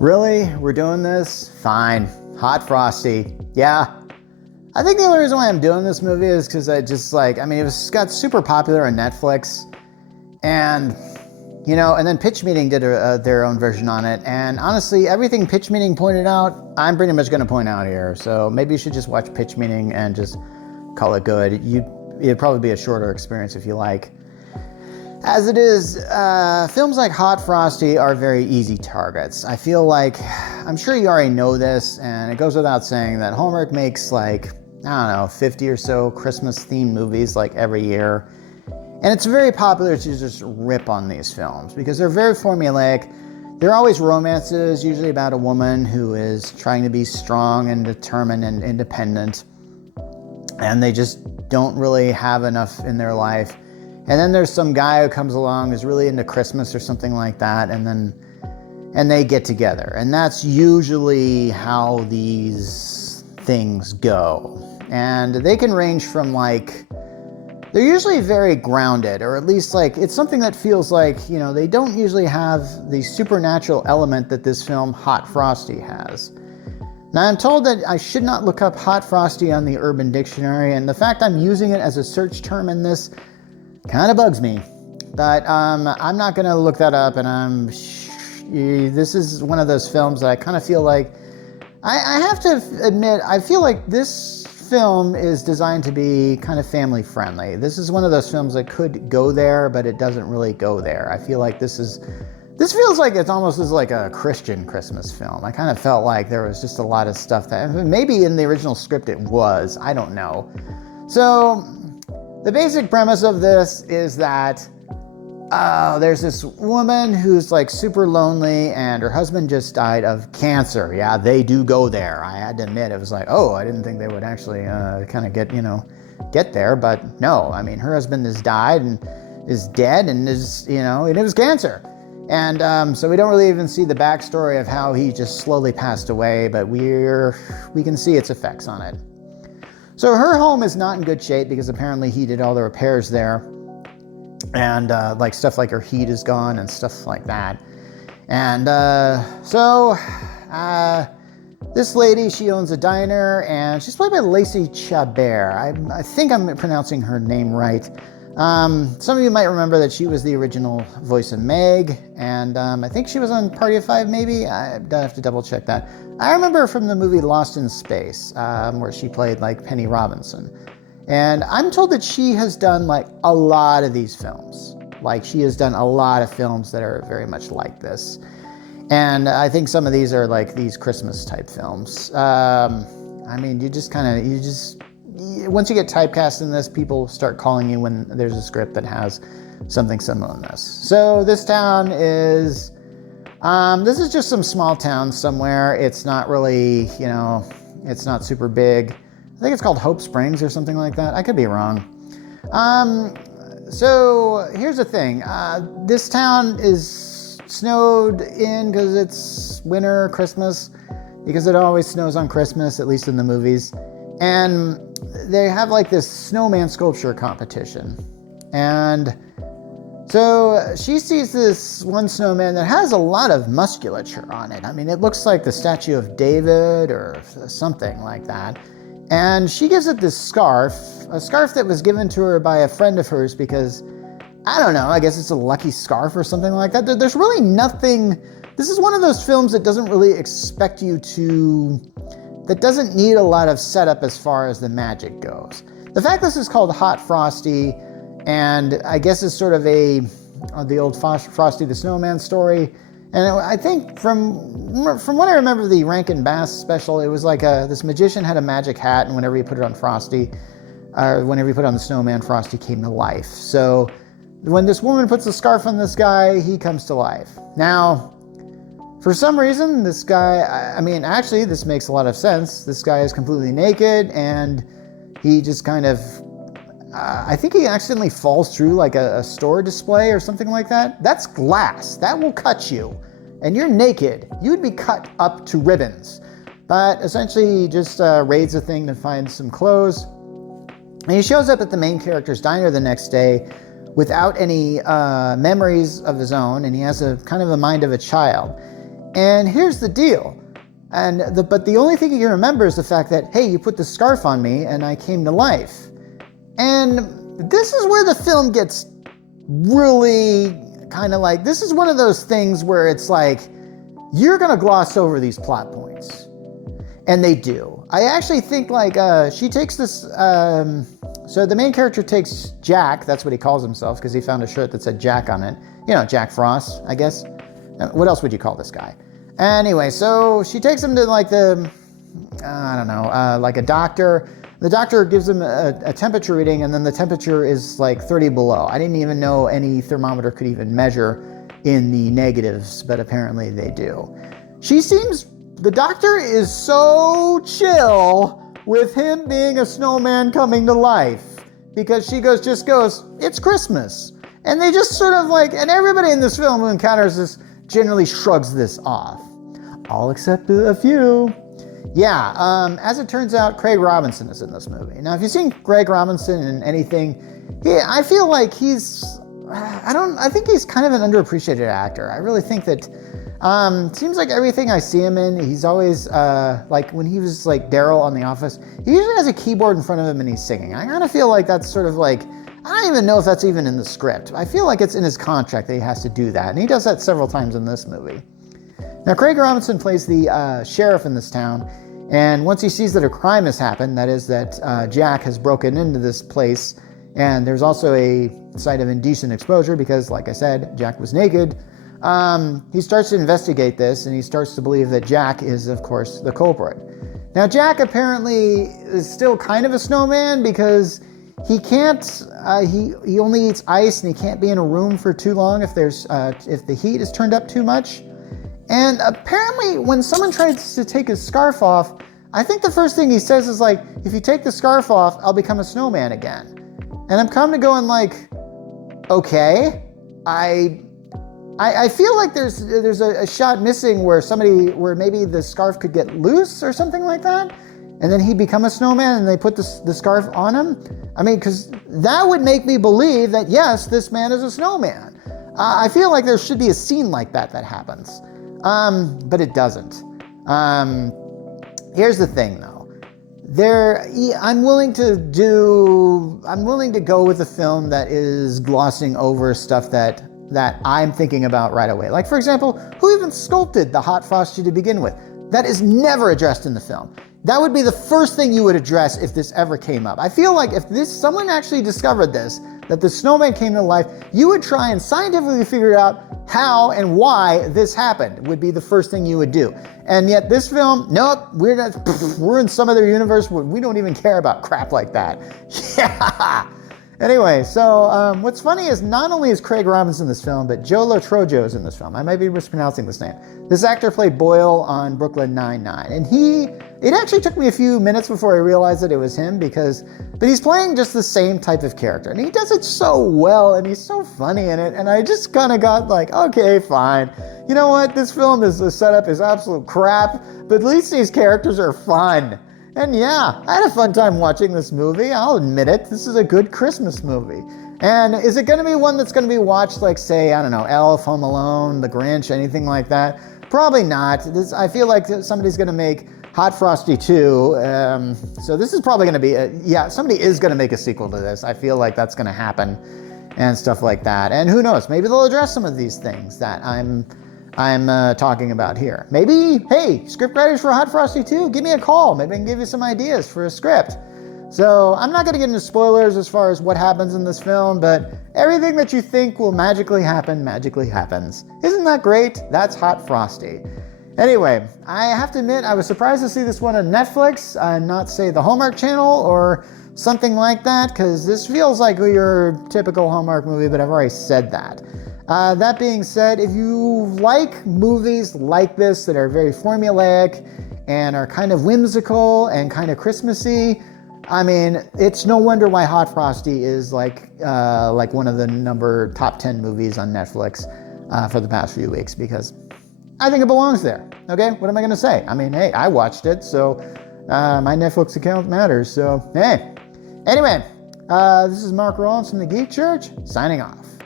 Really? We're doing this? Fine. Hot Frosty. Yeah. I think the only reason why I'm doing this movie is because it got super popular on Netflix. And, and then Pitch Meeting did their own version on it. And honestly, everything Pitch Meeting pointed out, I'm pretty much going to point out here. So maybe you should just watch Pitch Meeting and just call it good. It'd probably be a shorter experience if you like. As it is, films like Hot Frosty are very easy targets. I feel like, I'm sure you already know this, and it goes without saying that Hallmark makes 50 or so Christmas-themed movies every year. And it's very popular to just rip on these films because they're very formulaic. They're always romances, usually about a woman who is trying to be strong and determined and independent. And they just don't really have enough in their life. And then there's some guy who comes along who's really into Christmas or something like that, and they get together. And that's usually how these things go. And they can range from they're usually very grounded, or at least it's something that feels they don't usually have the supernatural element that this film Hot Frosty has. Now, I'm told that I should not look up Hot Frosty on the Urban Dictionary, and the fact I'm using it as a search term in this kind of bugs me. But I'm not going to look that up, and this is one of those films that I kind of feel like, I have to admit, I feel like this film is designed to be kind of family friendly. This is one of those films that could go there, but it doesn't really go there. I feel like this feels like it's almost as a Christian Christmas film. I kind of felt like there was just a lot of stuff that maybe in the original script it was. I don't know. So the basic premise of this is that there's this woman who's super lonely and her husband just died of cancer. Yeah, they do go there. I had to admit, it was I didn't think they would actually kind of get there. But no, I mean, her husband has died and is dead and and it was cancer. And so we don't really even see the backstory of how he just slowly passed away, but we can see its effects on it. So her home is not in good shape because apparently he did all the repairs there. And stuff like her heat is gone and stuff like that. And so this lady, she owns a diner and she's played by Lacey Chabert. I think I'm pronouncing her name right. Some of you might remember that she was the original voice of Meg, and I think she was on Party of Five, maybe? I'd have to double check that. I remember her from the movie Lost in Space, where she played Penny Robinson. And I'm told that she has done a lot of these films. She has done a lot of films that are very much like this. And I think some of these are these Christmas type films. Once you get typecast in this, people start calling you when there's a script that has something similar in this. So this town is, this is just some small town somewhere. It's not really, it's not super big. I think it's called Hope Springs or something like that. I could be wrong. So here's the thing. This town is snowed in because it's winter, Christmas, because it always snows on Christmas, at least in the movies. And they have this snowman sculpture competition. And so she sees this one snowman that has a lot of musculature on it. I mean, it looks like the statue of David or something like that. And she gives it this scarf, a scarf that was given to her by a friend of hers because, I don't know, I guess it's a lucky scarf or something like that. There's really nothing, this is one of those films that doesn't really expect you to, that doesn't need a lot of setup as far as the magic goes. The fact this is called Hot Frosty, and I guess it's sort of the old Frosty the Snowman story. And I think from what I remember the Rankin Bass special, it was this magician had a magic hat, and whenever he put it on Frosty, or whenever he put it on the snowman, Frosty came to life. So when this woman puts a scarf on this guy, he comes to life. Now, for some reason, this guy, actually, this makes a lot of sense. This guy is completely naked, and he just kind of, I think he accidentally falls through a store display or something like that. That's glass. That will cut you. And you're naked. You'd be cut up to ribbons. But essentially, he just raids a thing to find some clothes. And he shows up at the main character's diner the next day without any memories of his own, and he has a kind of a mind of a child. And here's the deal. But the only thing he can remember is the fact that, hey, you put the scarf on me and I came to life. And this is where the film gets really kind of like, this is one of those things where it's like, you're going to gloss over these plot points. And they do. I actually think like she takes this, so the main character takes Jack, that's what he calls himself because he found a shirt that said Jack on it. You know, Jack Frost, I guess. What else would you call this guy? Anyway, so she takes him to like like a doctor. The doctor gives him a temperature reading, and then the temperature is like 30 below. I didn't even know any thermometer could even measure in the negatives, but apparently they do. The doctor is so chill with him being a snowman coming to life because she just goes, it's Christmas. And they just sort of like, and everybody in this film who encounters this generally shrugs this off. All except a few. Yeah, as it turns out, Craig Robinson is in this movie. Now, if you've seen Craig Robinson in anything, I feel like I think he's kind of an underappreciated actor. I really think that, seems like everything I see him in, he's always, like when he was like Daryl on The Office, he usually has a keyboard in front of him and he's singing. I kind of feel like that's sort of like, I don't even know if that's even in the script. I feel like it's in his contract that he has to do that, and he does that several times in this movie. Now, Craig Robinson plays the sheriff in this town, and once he sees that a crime has happened, that is that Jack has broken into this place, and there's also a site of indecent exposure because, like I said, Jack was naked, he starts to investigate this, and he starts to believe that Jack is, of course, the culprit. Now, Jack apparently is still kind of a snowman because he can't, he only eats ice, and he can't be in a room for too long if the heat is turned up too much. And apparently when someone tries to take his scarf off, I think the first thing he says is like, if you take the scarf off, I'll become a snowman again. And I'm kind of going like, okay, I feel like there's a shot missing where maybe the scarf could get loose or something like that. And then he'd become a snowman and they put the scarf on him. I mean, because that would make me believe that, yes, this man is a snowman. I feel like there should be a scene like that happens. But it doesn't. Here's the thing though. I'm willing to go with a film that is glossing over stuff that I'm thinking about right away. Like, for example, who even sculpted the Hot Frosty to begin with? That is never addressed in the film. That would be the first thing you would address if this ever came up. I feel like if someone actually discovered this, that the snowman came to life, you would try and scientifically figure out how and why this happened would be the first thing you would do. And yet this film, nope, we're in some other universe where we don't even care about crap like that. Yeah. Anyway, so what's funny is not only is Craig Robinson in this film, but Joe Lotrojo is in this film. I might be mispronouncing this name. This actor played Boyle on Brooklyn Nine-Nine. And it actually took me a few minutes before I realized that it was him but he's playing just the same type of character. And he does it so well, and he's so funny in it. And I just kind of got like, okay, fine. You know what? This film the setup is absolute crap, but at least these characters are fun. And yeah, I had a fun time watching this movie. I'll admit it. This is a good Christmas movie. And is it going to be one that's going to be watched like, say, I don't know, Elf, Home Alone, The Grinch, anything like that? Probably not. I feel like somebody's going to make Hot Frosty 2. So this is probably going to be, somebody is going to make a sequel to this. I feel like that's going to happen and stuff like that. And who knows? Maybe they'll address some of these things that I'm talking about here. Maybe, hey, script writers for Hot Frosty 2, give me a call. Maybe I can give you some ideas for a script. So I'm not going to get into spoilers as far as what happens in this film, but everything that you think will magically happen, magically happens. Isn't that great? That's Hot Frosty. Anyway, I have to admit, I was surprised to see this one on Netflix, not say the Hallmark Channel or something like that, because this feels like your typical Hallmark movie, but I've already said that. That being said, if you like movies like this that are very formulaic and are kind of whimsical and kind of Christmassy, I mean, it's no wonder why Hot Frosty is like one of the top 10 movies on Netflix for the past few weeks, because I think it belongs there. Okay, what am I going to say? I mean, hey, I watched it, so my Netflix account matters. So, hey. Anyway, this is Mark Rollins from the Geek Church, signing off.